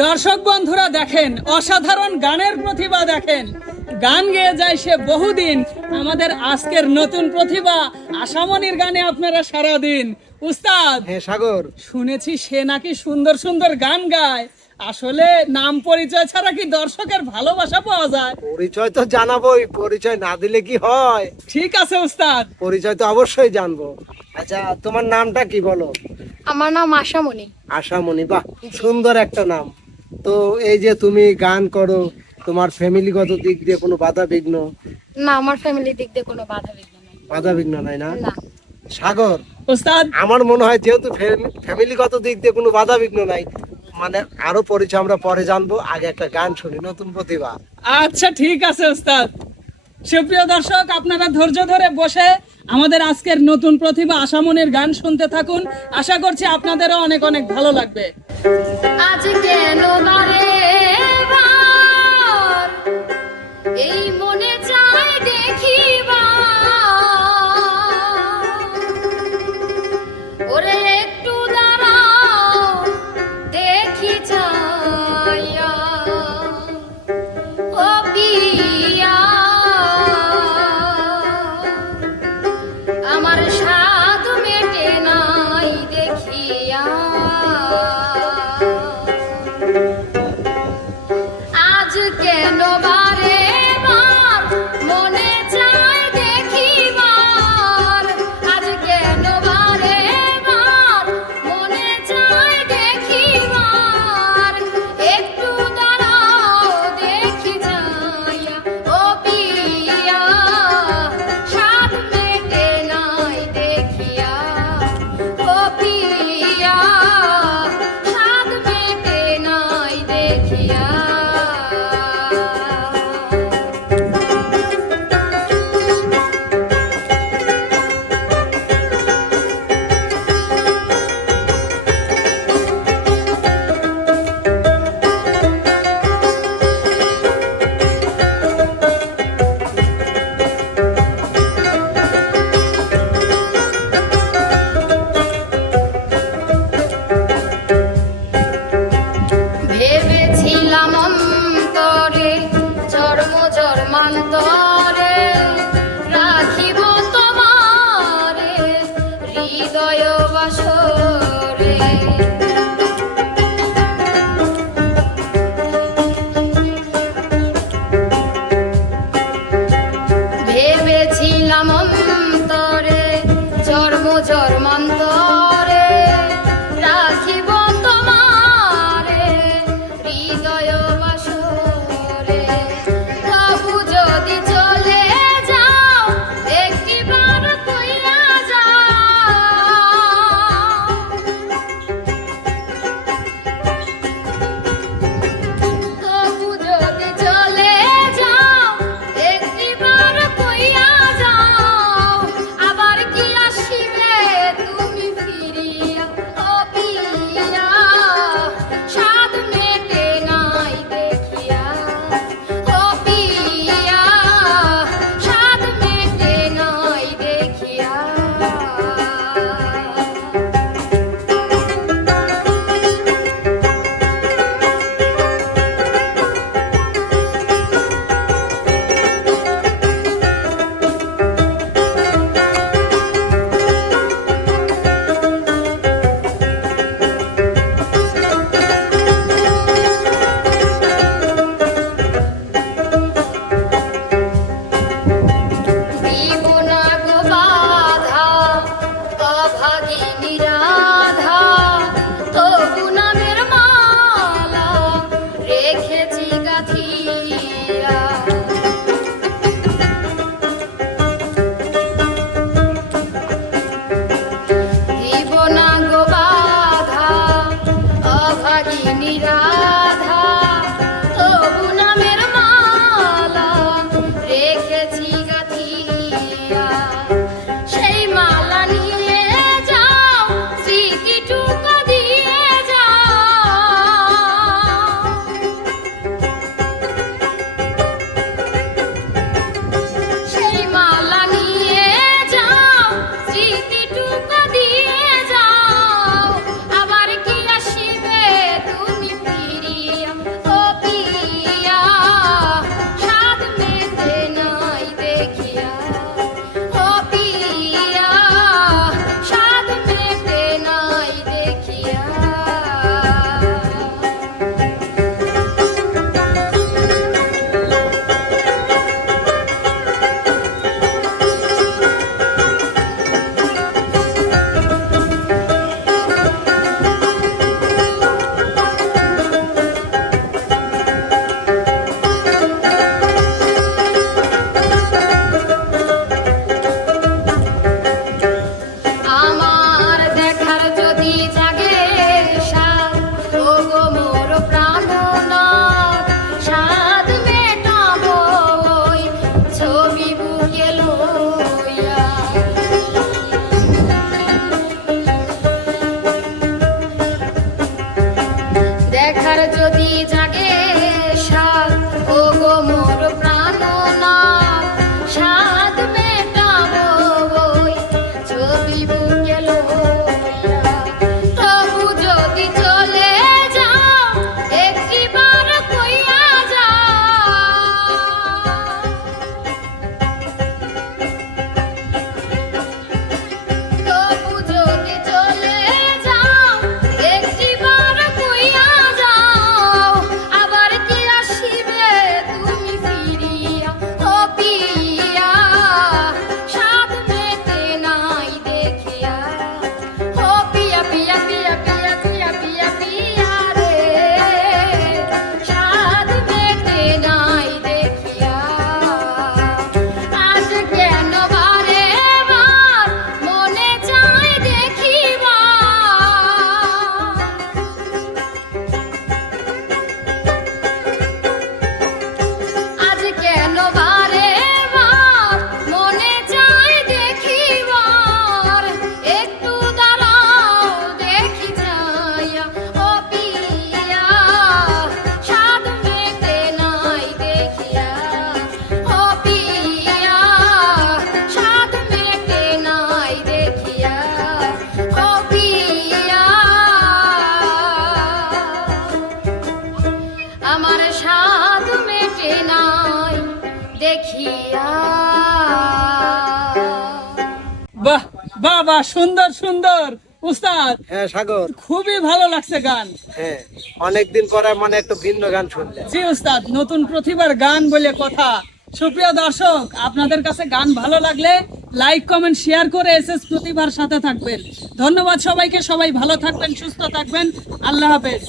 দর্শক বন্ধুরা দেখেন অসাধারণ গানের প্রতিভা দেখেন। গান গেয়ে যায় সে বহুদিন। আমাদের আজকের নতুন প্রতিভা আশামনির গানে আপনারা সারা দিন। উস্তাদ হ্যাঁ সাগর। শুনেছি সে নাকি সুন্দর সুন্দর গান গায়। আসলে নাম পরিচয় ছাড়া কি দর্শকের ভালোবাসা পাওয়া যায়? পরিচয় তো জানাবোই পরিচয় না দিলে কি হয়? ঠিক আছে উস্তাদ। পরিচয় তো অবশ্যই জানব। আচ্ছা তোমার নামটা কি বলো? আমার নাম আশামণি। আশামণি বাহ সুন্দর একটা নাম। তো এই যে তুমি গান করো তোমার ফ্যামিলিগত দিক দিয়ে কোনো বাধা বিঘ্ন? না আমার ফ্যামিলির দিক দিয়ে কোনো বাধা বিঘ্ন নেই। বাধা বিঘ্ন নাই না? সাগর উস্তাদ আমার মনে হয় যেহেতু ফ্যামিলিগত দিক দিয়ে কোনো বাধা বিঘ্ন নাই মানে আরও পরিচয় আমরা পরে জানব। আগে একটা গান শুনি নতুন প্রতিভা। আচ্ছা ঠিক আছে ওস্তাদ। সুপ্রিয় দর্শক আপনারা ধৈর্য ধরে বসে আমাদের আজকের নতুন প্রতিভা আশামনির গান শুনতে থাকুন। আশা করছি আপনাদেরও অনেক অনেক ভালো লাগবে। আজ কেন ভেবেছিলাম জাগে দেখিয়া বাহ বাহ বাহ সুন্দর সুন্দর। উস্তাদ হ্যাঁ সাগর। খুবই ভালো লাগছে গান। হ্যাঁ অনেকদিন পরে মানে একটা ভিন্ন গান শুনলে জি উস্তাদ নতুন প্রতিভার গান বলে কথা। সুপ্রিয় দর্শক আপনাদের কাছে গান ভালো লাগলে লাইক কমেন্ট শেয়ার করে এসএস প্রতিভার সাথে থাকবেন। ধন্যবাদ সবাইকে সবাই ভালো থাকবেন সুস্থ থাকবেন। আল্লাহ হাফেজ।